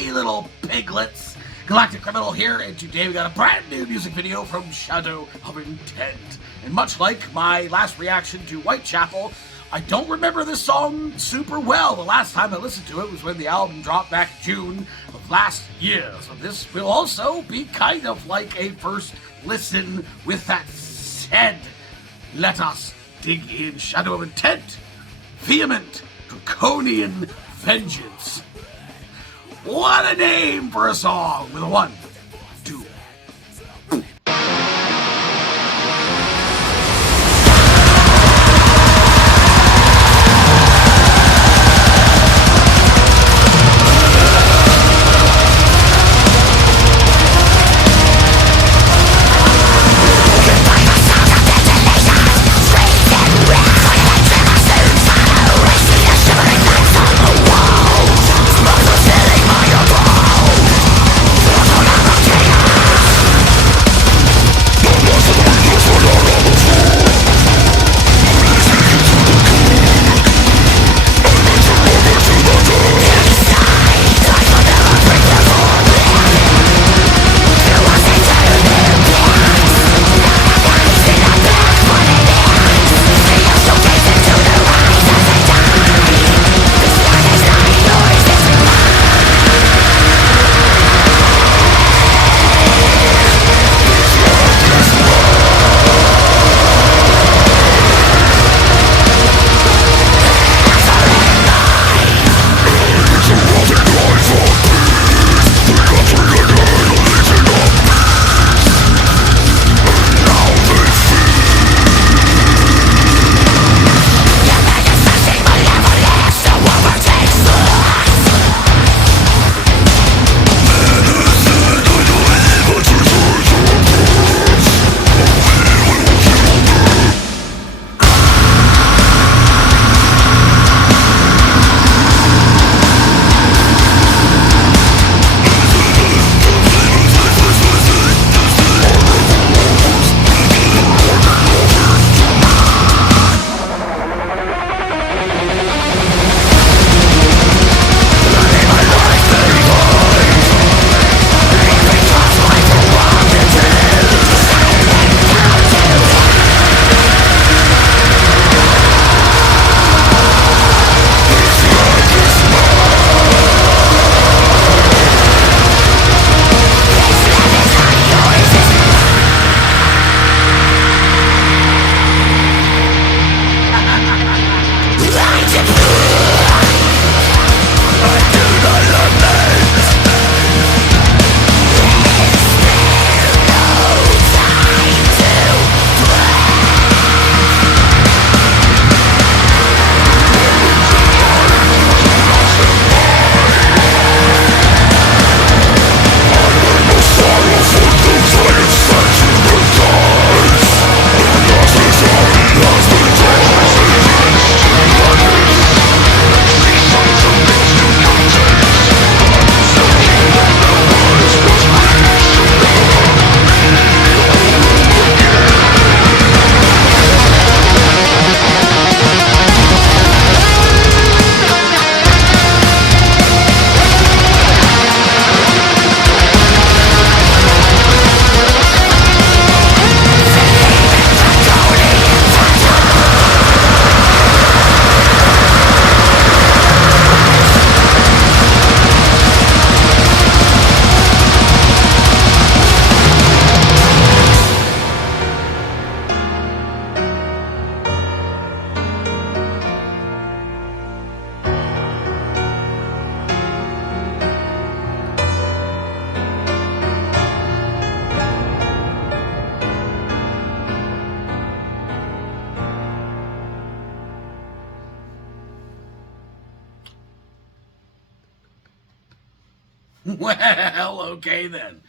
cheeky little piglets. Galactic Criminal here, and today we got a brand new music video from Shadow of Intent. And much like my last reaction to Whitechapel, I don't remember this song super well. The last time I listened to it was when the album dropped back in June of last year. So this will also be kind of like a first listen. With that said, let us dig in. Shadow of Intent, Vehement, Draconian Vengeance. What a name for a song with a 1, 2. Well, okay then.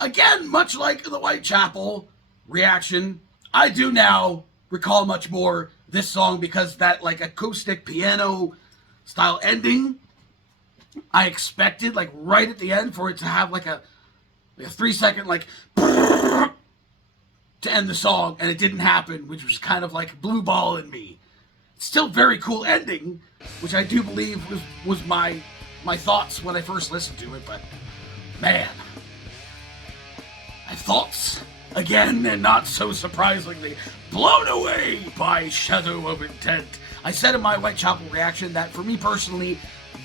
Again, much like the Whitechapel reaction, I do now recall much more this song because that like acoustic piano style ending, I expected like right at the end for it to have like a 3-second like to end the song, and it didn't happen, which was kind of like blue ball in me. Still very cool ending, which I do believe was my my thoughts when I first listened to it, but man, my thoughts, again, and not so surprisingly, blown away by Shadow of Intent. I said in my Whitechapel reaction that for me personally,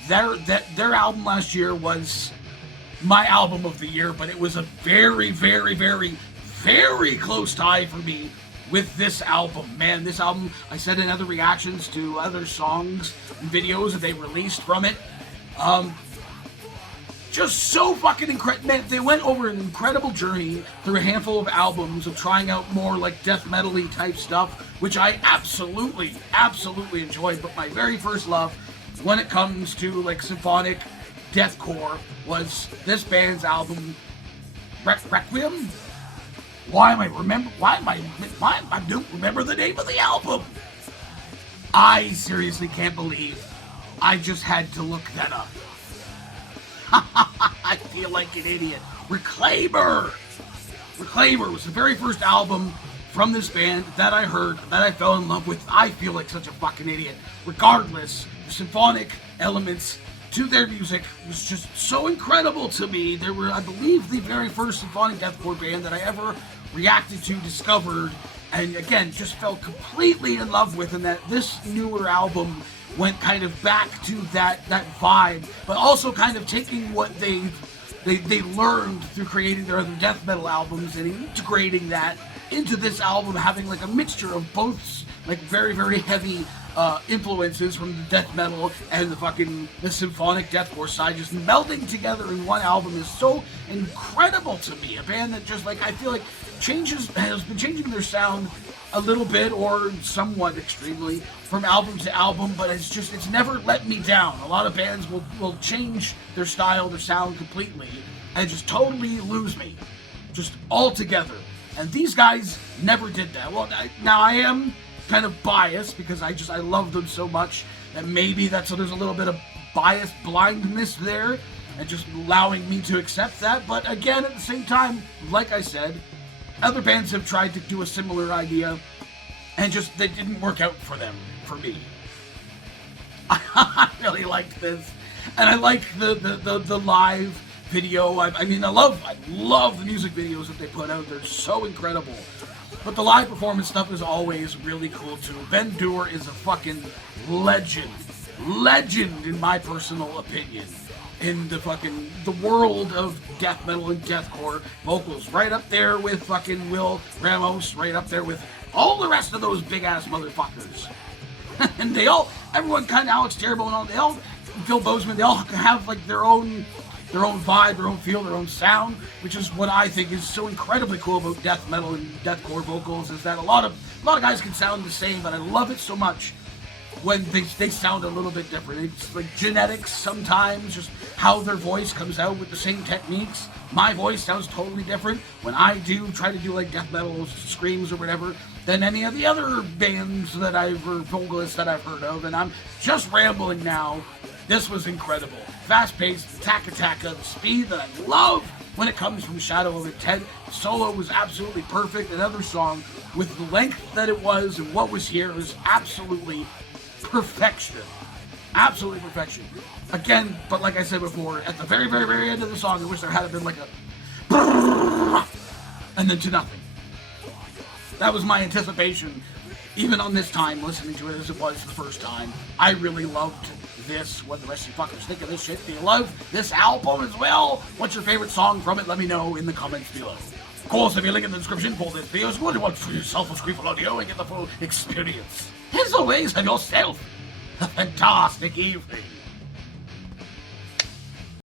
their album last year was my album of the year, but it was a very, very, very, very close tie for me with this album. Man, this album, I said in other reactions to other songs and videos that they released from it, just so fucking incredible. Man, they went over an incredible journey through a handful of albums of trying out more like death metal-y type stuff, which I absolutely, absolutely enjoyed. But my very first love when it comes to like symphonic deathcore was this band's album, Requiem. I don't remember the name of the album. I seriously can't believe I just had to look that up. I feel like an idiot. Reclaimer was the very first album from this band that I heard, that I fell in love with. I feel like such a fucking idiot. Regardless, the symphonic elements to their music was just so incredible to me. They were, I believe, the very first symphonic deathcore band that I ever reacted to, discovered, and again, just fell completely in love with, and that this newer album went kind of back to that vibe, but also kind of taking what they learned through creating their other death metal albums and integrating that into this album, having like a mixture of both like very, very heavy influences from the death metal and the symphonic deathcore side, just melding together in one album is so incredible to me. A band that just like, I feel like has been changing their sound a little bit or somewhat extremely from album to album, but it's never let me down. A lot of bands will change their style, their sound completely and just totally lose me, just altogether. And these guys never did that. Well, now I am kind of biased because I love them so much that maybe there's a little bit of bias blindness there and just allowing me to accept that. But again, at the same time, like I said, other bands have tried to do a similar idea and just they didn't work out for me. I really liked this, and I like the live video. I mean, I love the music videos that they put out. They're so incredible. But the live performance stuff is always really cool too. Ben Dewar is a fucking legend in my personal opinion. In the world of death metal and deathcore vocals, right up there with fucking Will Ramos, right up there with all the rest of those big ass motherfuckers. And everyone kind of Alex Terrible and all, Phil Bozeman, they all have like their own vibe, their own feel, their own sound, which is what I think is so incredibly cool about death metal and deathcore vocals, is that a lot of guys can sound the same, but I love it so much when they sound a little bit different. It's like genetics sometimes, just how their voice comes out with the same techniques. My voice sounds totally different when I try to do like death metal screams or whatever than any of the other bands or vocalists that I've heard of, and I'm just rambling now. This was incredible. Fast-paced, attack-a-tacka, the speed that I love when it comes from Shadow of Intent. Solo was absolutely perfect. Another song with the length that it was and what was here was absolutely perfection. Absolutely perfection. Again, but like I said before, at the very, very, very end of the song, I wish there had been like a and then to nothing. That was my anticipation, even on this time, listening to it as it was the first time. I really loved this. What the rest of you fuckers think of this shit? Do you love this album as well? What's your favorite song from it? Let me know in the comments below. Of course, if you link in the description for this video, go to watch for yourself on Screamful Audio and get the full experience. As always, have yourself a fantastic evening.